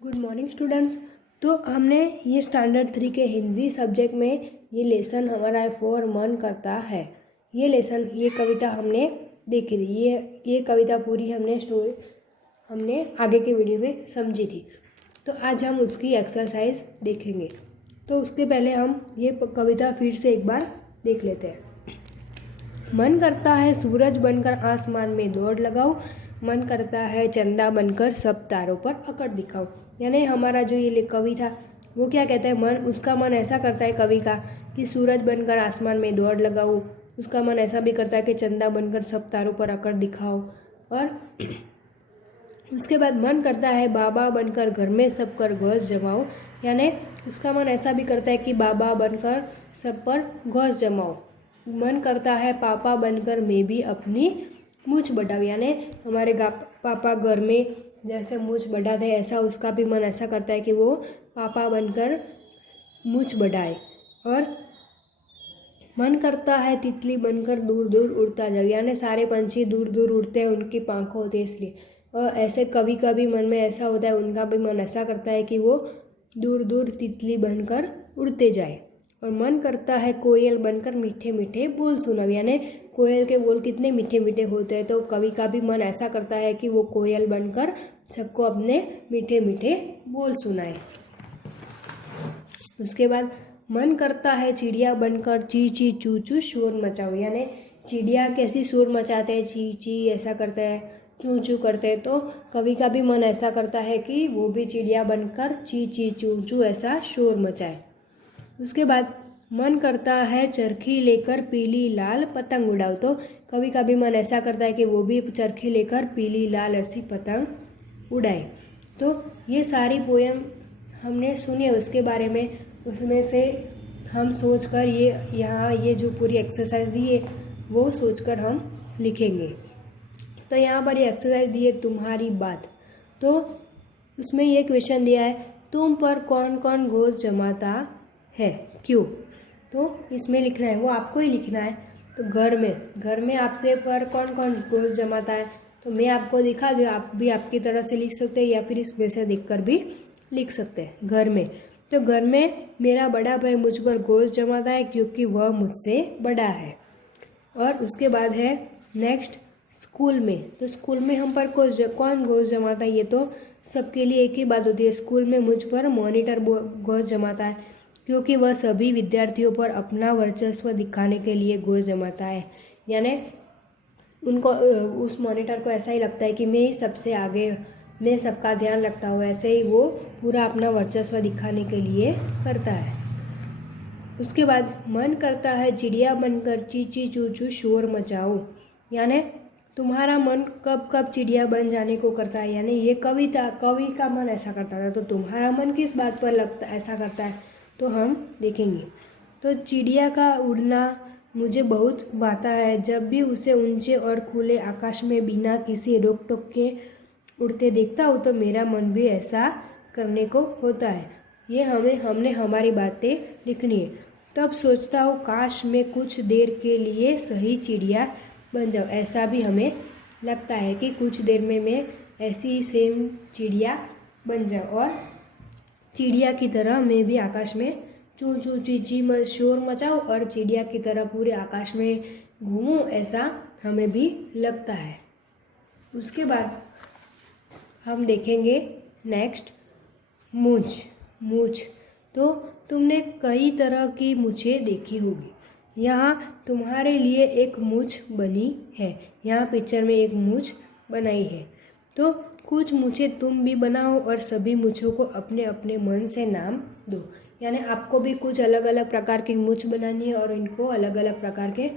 Good morning students. तो हमने ये स्टैंडर्ड 3 के हिंदी सब्जेक्ट में ये लेसन हमारा है फॉर मन करता है। ये कविता हमने देखी थी। ये कविता पूरी हमने आगे के वीडियो में समझी थी। तो आज हम उसकी एक्सरसाइज देखेंगे। तो उसके पहले हम ये कविता फिर से एक बार देख लेते हैं। मन करता है सूरज बनकर आसमान में दौड़ लगाओ, मन करता है चंदा बनकर सब तारों पर अकड़ दिखाओ। यानी हमारा जो ये कवि था वो क्या कहता है, उसका मन ऐसा करता है कवि का कि सूरज बनकर आसमान में दौड़ लगाओ। उसका मन ऐसा भी करता है कि चंदा बनकर सब तारों पर अकड़ दिखाओ। और उसके बाद मन करता है बाबा बनकर घर में सब कर घोष जमाओ। यानी उसका मन ऐसा भी करता है कि बाबा बनकर सब पर घोष जमाओ। मन करता है पापा बनकर मैं भी अपनी मूछ बढ़ाऊँ। यानी हमारे पापा घर में जैसे मूछ बढ़ाते हैं ऐसा उसका भी मन ऐसा करता है कि वो पापा बनकर मूछ बढ़ाए। और मन करता है तितली बनकर दूर दूर उड़ता जाओ। यानी सारे पंछी दूर दूर उड़ते हैं, उनकी पंख होती है इसलिए। और ऐसे कभी कभी मन में ऐसा होता है, उनका भी मन ऐसा करता है कि वो दूर दूर तितली बनकर उड़ते जाए। और मन करता है कोयल बनकर मीठे मीठे बोल सुनाओ। यानी कोयल के बोल कितने मीठे मीठे होते हैं, तो कवि का भी मन ऐसा करता है कि वो कोयल बनकर सबको अपने मीठे मीठे बोल सुनाए। उसके बाद मन करता है चिड़िया बनकर ची ची चू चू शोर मचाओ। यानी चिड़िया कैसी शोर मचाते हैं, ची ची ऐसा करते हैं, चू चू करते हैं। तो कवि का भी मन ऐसा करता है कि वो भी चिड़िया बनकर ची ची चू चू ऐसा शोर मचाए। उसके बाद मन करता है चरखी लेकर पीली लाल पतंग उड़ाओ। तो कभी कभी मन ऐसा करता है कि वो भी चरखी लेकर पीली लाल ऐसी पतंग उड़ाए। तो ये सारी पोयम हमने सुनी उसके बारे में, उसमें से हम सोचकर ये जो पूरी एक्सरसाइज दी है वो सोचकर हम लिखेंगे। तो यहाँ पर ये एक्सरसाइज दी है तुम्हारी बात। तो उसमें ये क्वेश्चन दिया है, तुम पर कौन कौन घोष जमाता है, क्यों? तो इसमें लिखना है, वो आपको ही लिखना है। तो घर में आपके पर कौन कौन घोष जमाता है, तो मैं आपको दिखा दूँ, आप भी आपकी तरह से लिख सकते हैं या फिर इसमें से देखकर भी लिख सकते हैं। घर में, तो घर में मेरा बड़ा भाई मुझ पर घोष जमाता है क्योंकि वह मुझसे बड़ा है। और उसके बाद है नेक्स्ट स्कूल में। तो स्कूल में हम पर कौन घोष जमाता है, ये तो सबके लिए एक ही बात होती है। स्कूल में मुझ पर मॉनिटर घोष जमाता है क्योंकि वह सभी विद्यार्थियों पर अपना वर्चस्व दिखाने के लिए घोष जमाता है। यानी उनको उस मॉनिटर को ऐसा ही लगता है कि मैं ही सबसे आगे, मैं सबका ध्यान रखता हूँ, ऐसे ही वो पूरा अपना वर्चस्व दिखाने के लिए करता है। उसके बाद मन करता है चिड़िया बनकर ची ची चू चू शोर मचाओ। यानी तुम्हारा मन कब कब चिड़िया बन जाने को करता है। यानी ये कवि का मन ऐसा करता था, तो तुम्हारा मन किस बात पर लगता ऐसा करता है, तो हम देखेंगे। तो चिड़िया का उड़ना मुझे बहुत भाता है, जब भी उसे ऊंचे और खुले आकाश में बिना किसी रोक टोक के उड़ते देखता हूँ तो मेरा मन भी ऐसा करने को होता है। ये हमने हमारी बातें लिखनी है। तब सोचता हूँ काश मैं कुछ देर के लिए सही चिड़िया बन जाऊँ। ऐसा भी हमें लगता है कि कुछ देर में मैं ऐसी ही सेम चिड़िया बन जाऊँ और चिड़िया की तरह मैं भी आकाश में चू चू ची ची शोर मचाऊँ और चिड़िया की तरह पूरे आकाश में घूमूं, ऐसा हमें भी लगता है। उसके बाद हम देखेंगे नेक्स्ट मूछ। तो तुमने कई तरह की मूछें देखी होगी, यहाँ तुम्हारे लिए एक मूछ बनी है। यहाँ पिक्चर में एक मूछ बनाई है। तो कुछ मूछें तुम भी बनाओ और सभी मूछों को अपने अपने मन से नाम दो। यानी आपको भी कुछ अलग अलग प्रकार की मूछ बनानी है और इनको अलग अलग प्रकार के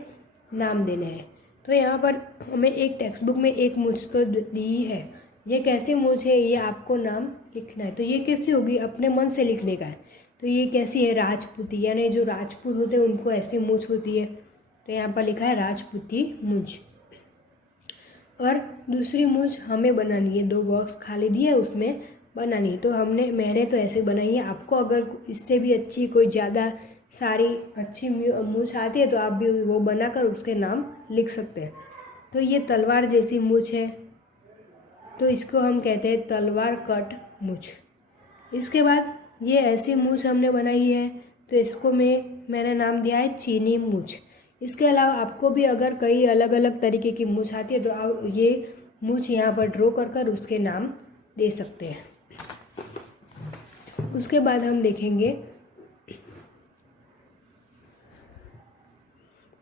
नाम देने हैं। तो यहाँ पर हमें एक टेक्स्ट बुक में एक मूछ तो दी है, ये कैसी मूछ है ये आपको नाम लिखना है। तो ये कैसी होगी, अपने मन से लिखने का है। तो ये कैसी है, राजपूती। यानी जो राजपूत होते हैं उनको ऐसी मूछ होती है, तो यहाँ पर लिखा है राजपूती मूछ। और दूसरी मूछ हमें बनानी है, 2 बॉक्स खाली दिए उसमें बनानी है। तो मैंने तो ऐसे बनाई है। आपको अगर इससे भी अच्छी कोई ज़्यादा सारी अच्छी मूछ आती है तो आप भी वो बनाकर उसके नाम लिख सकते हैं। तो ये तलवार जैसी मूछ है, तो इसको हम कहते हैं तलवार कट मूछ। इसके बाद ये ऐसी मूछ हमने बनाई है, तो इसको मैंने नाम दिया है चीनी मूछ। इसके अलावा आपको भी अगर कई अलग अलग तरीके की मूछ आती है तो आप ये मूछ यहाँ पर ड्रॉ कर उसके नाम दे सकते हैं। उसके बाद हम देखेंगे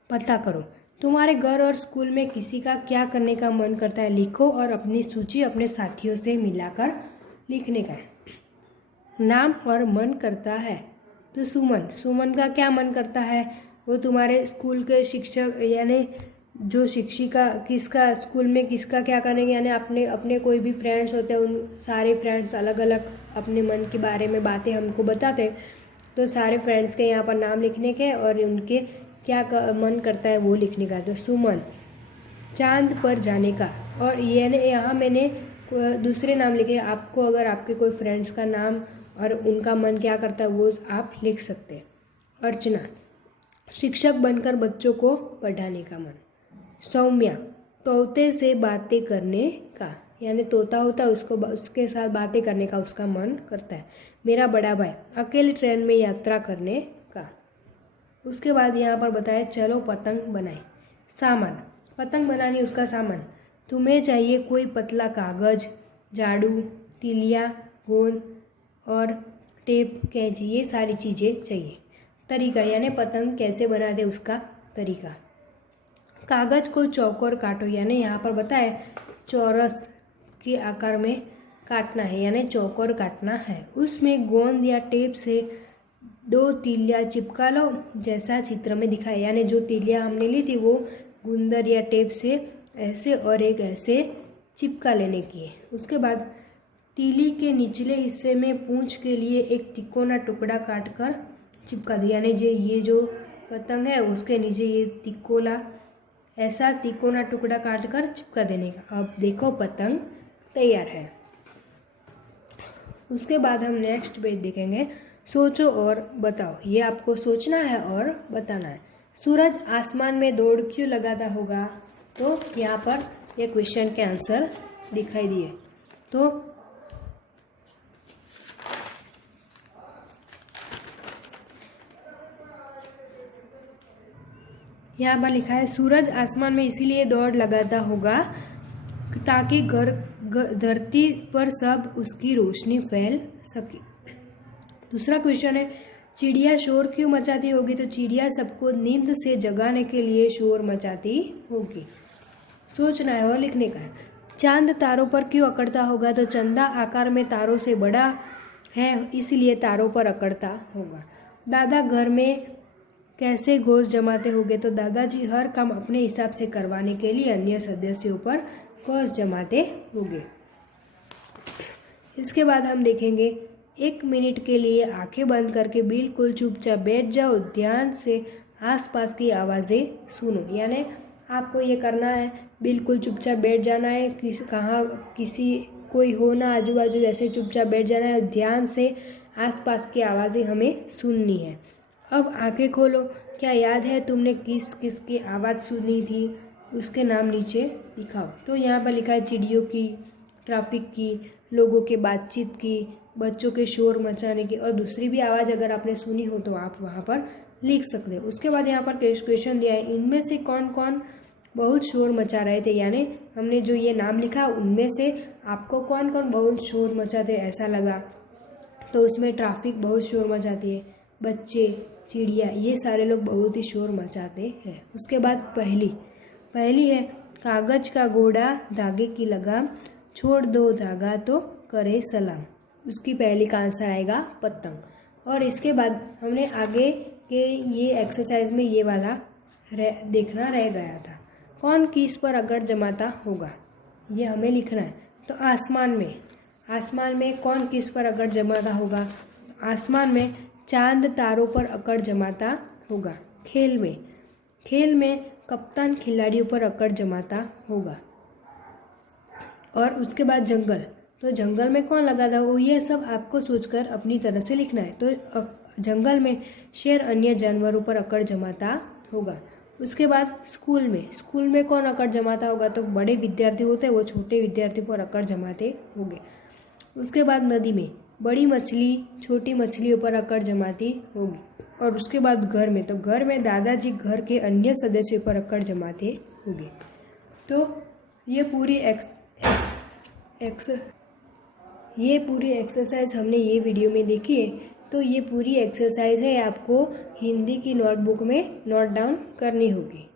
पता करो। तुम्हारे घर और स्कूल में किसी का क्या करने का मन करता है, लिखो और अपनी सूची अपने साथियों से मिलाकर लिखने का है। नाम और मन करता है तो सुमन का क्या मन करता है, वो तुम्हारे स्कूल के शिक्षक यानी जो शिक्षिका किसका स्कूल में किसका क्या करने यानी अपने कोई भी फ्रेंड्स होते हैं उन सारे फ्रेंड्स अलग अलग अपने मन के बारे में बातें हमको बताते हैं, तो सारे फ्रेंड्स के यहाँ पर नाम लिखने के और उनके क्या मन करता है वो लिखने का। तो सुमन चांद पर जाने का, और ये यहाँ मैंने दूसरे नाम लिखे। आपको अगर आपके कोई फ्रेंड्स का नाम और उनका मन क्या करता है वो आप लिख सकते हैं। अर्चना शिक्षक बनकर बच्चों को पढ़ाने का मन। सौम्या तोते से बातें करने का, यानी तोता होता है उसके साथ बातें करने का उसका मन करता है। मेरा बड़ा भाई अकेले ट्रेन में यात्रा करने का। उसके बाद यहाँ पर बताया चलो पतंग बनाए। सामान पतंग बनानी उसका सामान। तुम्हें चाहिए कोई पतला कागज़, झाड़ू, तीलिया, गोंद और टेप, कैंची, ये सारी चीज़ें चाहिए। तरीका यानी पतंग कैसे बनाते उसका तरीका। कागज़ को चौकोर काटो, यानी यहाँ पर बताए चौरस के आकार में काटना है, यानी चौकोर काटना है। उसमें गोंद या टेप से 2 तीलियाँ चिपका लो जैसा चित्र में दिखाया, यानी जो तीलियाँ हमने ली थी वो गुंदर या टेप से ऐसे और एक ऐसे चिपका लेने की है। उसके बाद तीली के निचले हिस्से में पूंछ के लिए एक तिकोना टुकड़ा काटकर चिपका दिया, यानी ये जो पतंग है उसके नीचे ये ऐसा तिकोना टुकड़ा काटकर चिपका देने का। अब देखो पतंग तैयार है। उसके बाद हम नेक्स्ट पेज देखेंगे सोचो और बताओ। ये आपको सोचना है और बताना है। सूरज आसमान में दौड़ क्यों लगाता होगा, तो यहाँ पर ये क्वेश्चन के आंसर दिखाई दिए। तो यहाँ पर लिखा है सूरज आसमान में इसीलिए दौड़ लगाता होगा ताकि धरती पर सब उसकी रोशनी फैल सके। दूसरा क्वेश्चन है चिड़िया शोर क्यों मचाती होगी, तो चिड़िया सबको नींद से जगाने के लिए शोर मचाती होगी। सोचना है और लिखने का है। चांद तारों पर क्यों अकड़ता होगा, तो चंदा आकार में तारों से बड़ा है इसलिए तारों पर अकड़ता होगा। दादा घर में कैसे घोष जमाते होंगे, तो दादाजी हर काम अपने हिसाब से करवाने के लिए अन्य सदस्यों पर घोष जमाते होंगे। इसके बाद हम देखेंगे 1 मिनट के लिए आंखें बंद करके बिल्कुल चुपचाप बैठ जाओ, ध्यान से आसपास की आवाज़ें सुनो, यानी आपको ये करना है बिल्कुल चुपचाप बैठ जाना है, किसी कोई हो ना आजू बाजू, ऐसे चुपचाप बैठ जाना है, ध्यान से आसपास की आवाज़ें हमें सुननी है। अब आंखें खोलो। क्या याद है तुमने किस किस की आवाज़ सुनी थी, उसके नाम नीचे दिखाओ। तो यहाँ पर लिखा है चिड़ियों की, ट्रैफिक की, लोगों के बातचीत की, बच्चों के शोर मचाने की, और दूसरी भी आवाज़ अगर आपने सुनी हो तो आप वहाँ पर लिख सकते हो। उसके बाद यहाँ पर क्वेश्चन दिया है इनमें से कौन कौन बहुत शोर मचा रहे थे, यानी हमने जो ये नाम लिखा उनमें से आपको कौन कौन बहुत शोर मचाते ऐसा लगा, तो उसमें ट्रैफिक बहुत शोर मचाती है, बच्चे, चिड़िया, ये सारे लोग बहुत ही शोर मचाते हैं। उसके बाद पहली है कागज का घोड़ा धागे की लगाम, छोड़ दो धागा तो करे सलाम। उसकी पहली का आंसर आएगा पतंग। और इसके बाद हमने आगे के ये एक्सरसाइज में ये वाला देखना रह गया था, कौन किस पर अकड़ जमाता होगा, ये हमें लिखना है। तो आसमान में कौन किस पर अकड़ जमाता होगा, आसमान में चांद तारों पर अकड़ जमाता होगा। खेल में कप्तान खिलाड़ियों पर अकड़ जमाता होगा। और उसके बाद तो जंगल में कौन लगाता हो, ये सब आपको सोचकर अपनी तरह से लिखना है। तो जंगल में शेर अन्य जानवरों पर अकड़ जमाता होगा। उसके बाद स्कूल में कौन अकड़ जमाता होगा, तो बड़े विद्यार्थी होते हैं वो छोटे विद्यार्थी पर अकड़ जमाते होंगे। उसके बाद बड़ी मछली छोटी मछलियों पर अकड़ जमाती होगी। और उसके बाद घर में, तो घर में दादाजी घर के अन्य सदस्यों पर अकड़ जमाते होंगे। तो ये पूरी एक्सरसाइज हमने ये वीडियो में देखी है। तो ये पूरी एक्सरसाइज है, आपको हिंदी की नोटबुक में नोट डाउन करनी होगी।